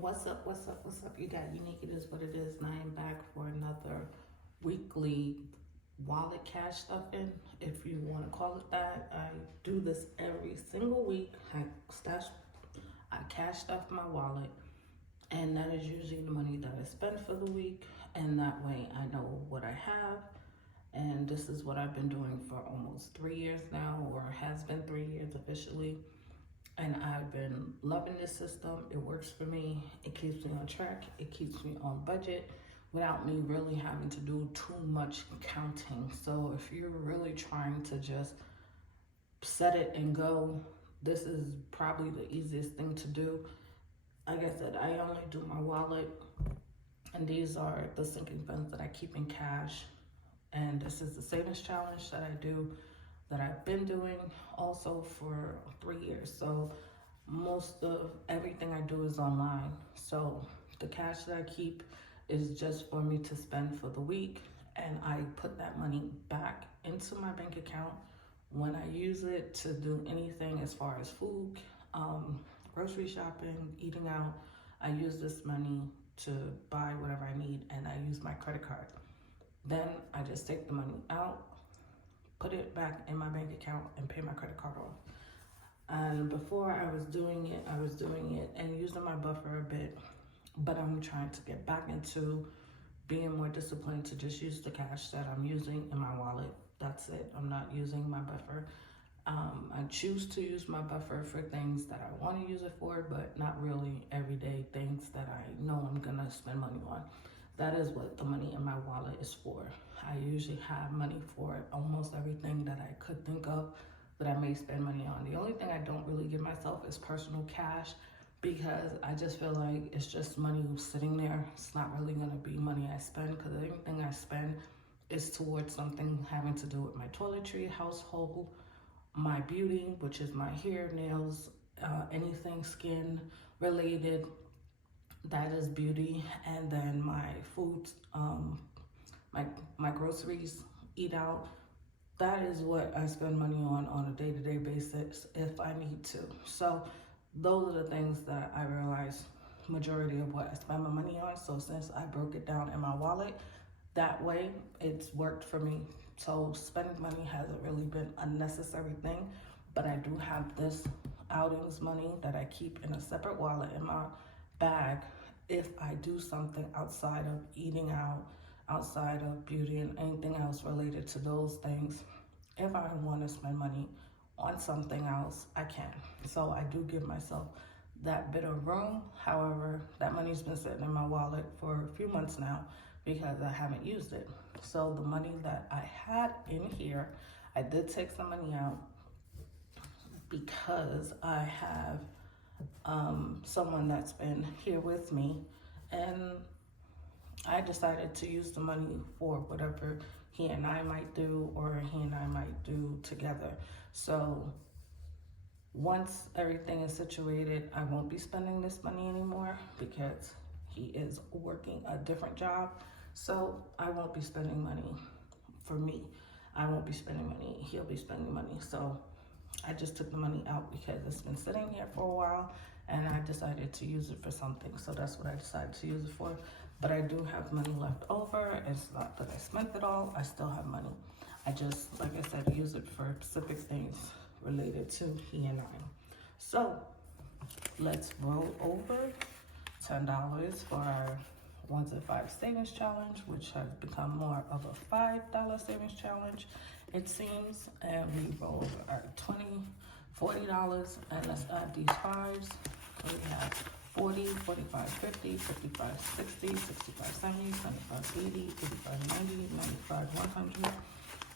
What's up? What's up? What's up? You got Unique. It is what it is, and I am back for another weekly wallet cash stuffing, if you want to call it that. I do this every single week. I cash stuff my wallet, and that is usually the money that I spend for the week, and that way I know what I have. And this is what I've been doing for almost 3 years now, or has been 3 years officially. And I've been loving this system. It works for me. It keeps me on track. It keeps me on budget without me really having to do too much counting. So if you're really trying to just set it and go, this is probably the easiest thing to do. Like I said, I only do my wallet, and these are the sinking funds that I keep in cash. And this is the savings challenge that I do, that I've been doing also for 3 years. So most of everything I do is online. So the cash that I keep is just for me to spend for the week, and I put that money back into my bank account when I use it to do anything as far as food, grocery shopping, eating out. I use this money to buy whatever I need, and I use my credit card. Then I just take the money out, put it back in my bank account, and pay my credit card off. And before I was doing it and using my buffer a bit, but I'm trying to get back into being more disciplined to just use the cash that I'm using in my wallet. That's it. I'm not using my buffer. I choose to use my buffer for things that I want to use it for, but not really everyday things that I know I'm gonna spend money on. That is what the money in my wallet is for. I usually have money for almost everything that I could think of that I may spend money on. The only thing I don't really give myself is personal cash, because I just feel like it's just money sitting there. It's not really gonna be money I spend, because everything I spend is towards something having to do with my toiletry, household, my beauty, which is my hair, nails, anything skin related, that is beauty. And then my food, my groceries, eat out, that is what I spend money on a day-to-day basis if I need to. So those are the things that I realize majority of what I spend my money on. So since I broke it down in my wallet that way, it's worked for me. So spending money hasn't really been a necessary thing, but I do have this outings money that I keep in a separate wallet in my bag if I do something outside of eating out, outside of beauty and anything else related to those things. If I want to spend money on something else, I can. So I do give myself that bit of room. However, that money's been sitting in my wallet for a few months now because I haven't used it. So the money that I had in here, I did take some money out because I have someone that's been here with me, and I decided to use the money for whatever he and I might do, or he and I might do together. So once everything is situated, I won't be spending this money anymore because he is working a different job. So I won't be spending money for me. I won't be spending money. He'll be spending money. So I just took the money out because it's been sitting here for a while, and I decided to use it for something. So that's what I decided to use it for. But I do have money left over. It's not that I spent it all. I still have money. I just, like I said, use it for specific things related to he and I. So let's roll over $10 for our 1 to 5 savings challenge, which has become more of a $5 savings challenge, it seems. And we roll over our $40, and let's add these fives. So we have 40, 45, 50, 55, 60, 65, 70, 75, 80, 85, 90, 95, 100,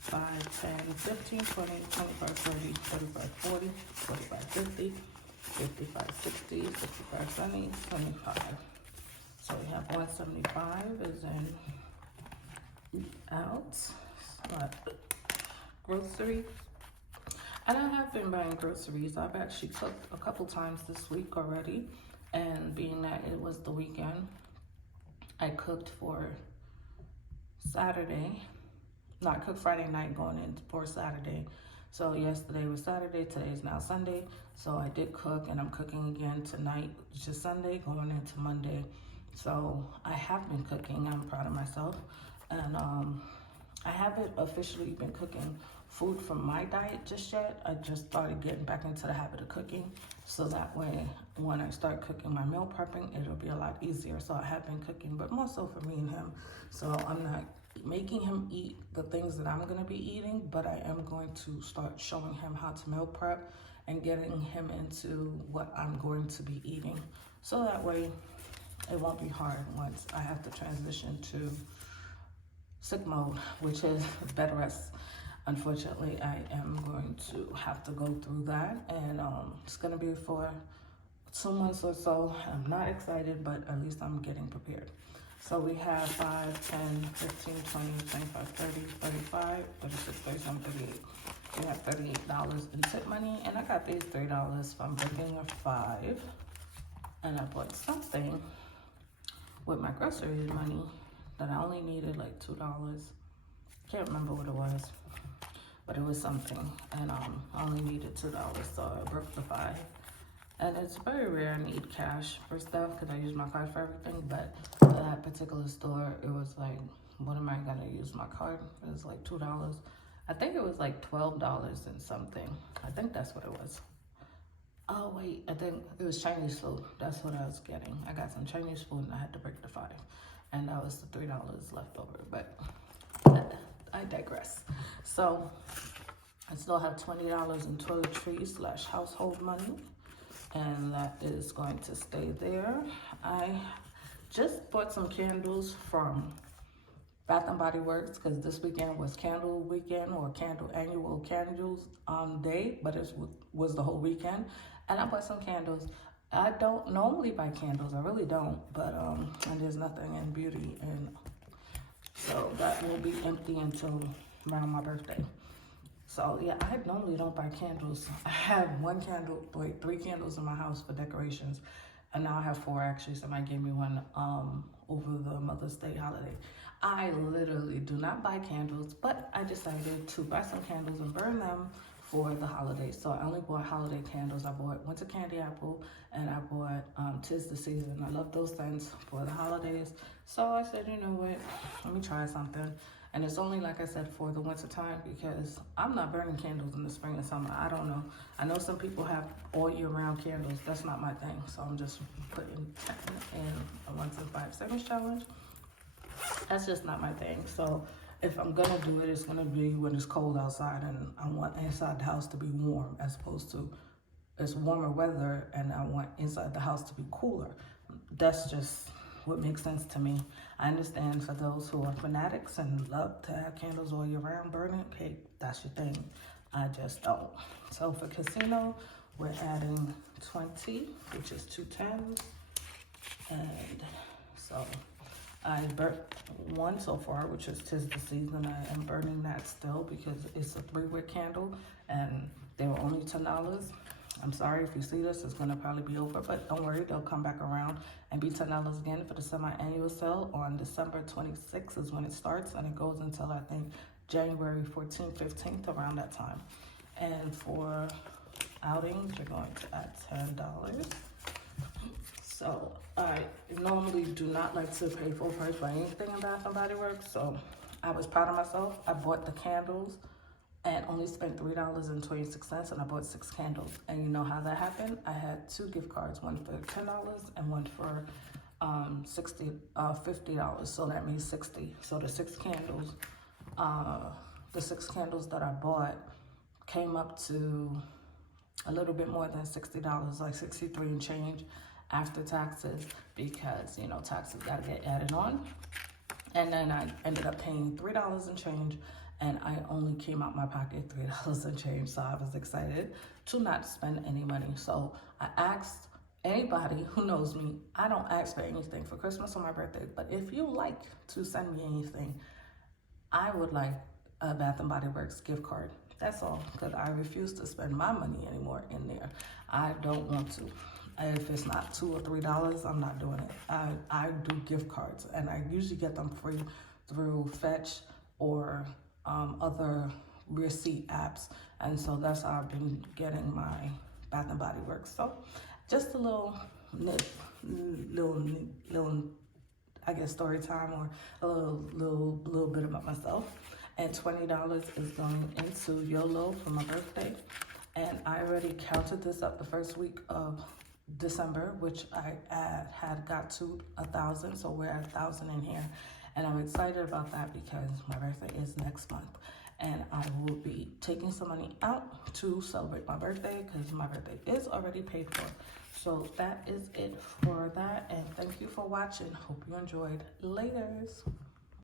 5, 10, 15, 20, 25, 30, 35, 40, 45, 50, 55, 60, 65, 70, 25. So we have 175 is in out. Groceries. And I have been buying groceries. I've actually cooked a couple times this week already. And being that it was the weekend, I cooked for Saturday. No, I cooked Friday night going in for Saturday. So yesterday was Saturday, today is now Sunday. So I did cook, and I'm cooking again tonight, which is Sunday, going into Monday. So I have been cooking. I'm proud of myself. And I haven't officially been cooking food from my diet just yet. I just started getting back into the habit of cooking, so that way when I start cooking my meal prepping, it'll be a lot easier. So I have been cooking, but more so for me and him. So I'm not making him eat the things that I'm going to be eating, but I am going to start showing him how to meal prep and getting him into what I'm going to be eating, so that way it won't be hard once I have to transition to sick mode, which is bed rest. Unfortunately, I am going to have to go through that, and it's going to be for 2 months or so. I'm not excited, but at least I'm getting prepared. So we have 5, 10, 15, 20, 25, 30, 35, 36, 37, 38. We have $38 in tip money, and I got these $3 from Breaking a 5, and I bought something with my grocery money that I only needed like $2. Can't remember what it was, but it was something, and I only needed $2, so I broke the 5. And it's very rare I need cash for stuff because I use my card for everything, but for that particular store, it was like, what am I gonna use my card? It was like $2. I think it was like $12 and something. I think that's what it was. Oh wait, I think it was Chinese food. That's what I was getting. I got some Chinese food and I had to break the 5. And that was the $3 left over, but I digress. So I still have $20 in toiletries / household money, and that is going to stay there. I just bought some candles from Bath and Body Works because this weekend was candle weekend, or candle annual candles day, but it was the whole weekend. And I bought some candles. I don't normally buy candles, I really don't, but and there's nothing in beauty, and so that will be empty until around my birthday. So yeah, I normally don't buy candles. I have 3 candles in my house for decorations, and now I have 4 actually. Somebody gave me one over the Mother's Day holiday. I literally do not buy candles, but I decided to buy some candles and burn them for the holidays. So I only bought holiday candles. I bought Winter Candy Apple, and I bought 'Tis the Season. I love those scents for the holidays. So I said, you know what, let me try something. And it's only, like I said, for the winter time, because I'm not burning candles in the spring and summer. I don't know. I know some people have all year round candles. That's not my thing. So I'm just putting in a 1 to 5 seconds challenge. That's just not my thing. So if I'm gonna do it, it's gonna be when it's cold outside, and I want inside the house to be warm, as opposed to it's warmer weather and I want inside the house to be cooler. That's just what makes sense to me. I understand for those who are fanatics and love to have candles all year round burning, okay, that's your thing. I just don't. So for casino, we're adding 20, which is 2 10s. And so I burnt 1 so far, which is 'Tis the Season. I am burning that still because it's a 3-wick candle, and they were only $10. I'm sorry if you see this, it's gonna probably be over, but don't worry, they'll come back around and be $10 again for the semi-annual sale on December 26th is when it starts, and it goes until I think January 14th, 15th, around that time. And for outings, you're going to add $10. So I normally do not like to pay full price for anything in Bath and Body Works, so I was proud of myself. I bought the candles and only spent $3.26, and I bought 6 candles. And you know how that happened? I had 2 gift cards, one for $10 and one for $50. So that means 60. So the 6 candles, that I bought came up to a little bit more than $60, like 63 and change after taxes, because you know taxes gotta get added on. And then I ended up paying $3 and change, and I only came out my pocket $3 and change. So I was excited to not spend any money. So I asked anybody who knows me, I don't ask for anything for Christmas or my birthday, but if you like to send me anything, I would like a Bath and Body Works gift card. That's all, because I refuse to spend my money anymore in there. I don't want to. If it's not $2 or $3, I'm not doing it. I do gift cards, and I usually get them free through Fetch or other receipt apps. And so that's how I've been getting my Bath and Body Works. So just a little I guess story time, or a little bit about myself. And $20 is going into YOLO for my birthday. And I already counted this up the first week of December, which I had got to 1,000, so we're at 1,000 in here. And I'm excited about that because my birthday is next month. And I will be taking some money out to celebrate my birthday because my birthday is already paid for. So that is it for that. And thank you for watching. Hope you enjoyed. Laters.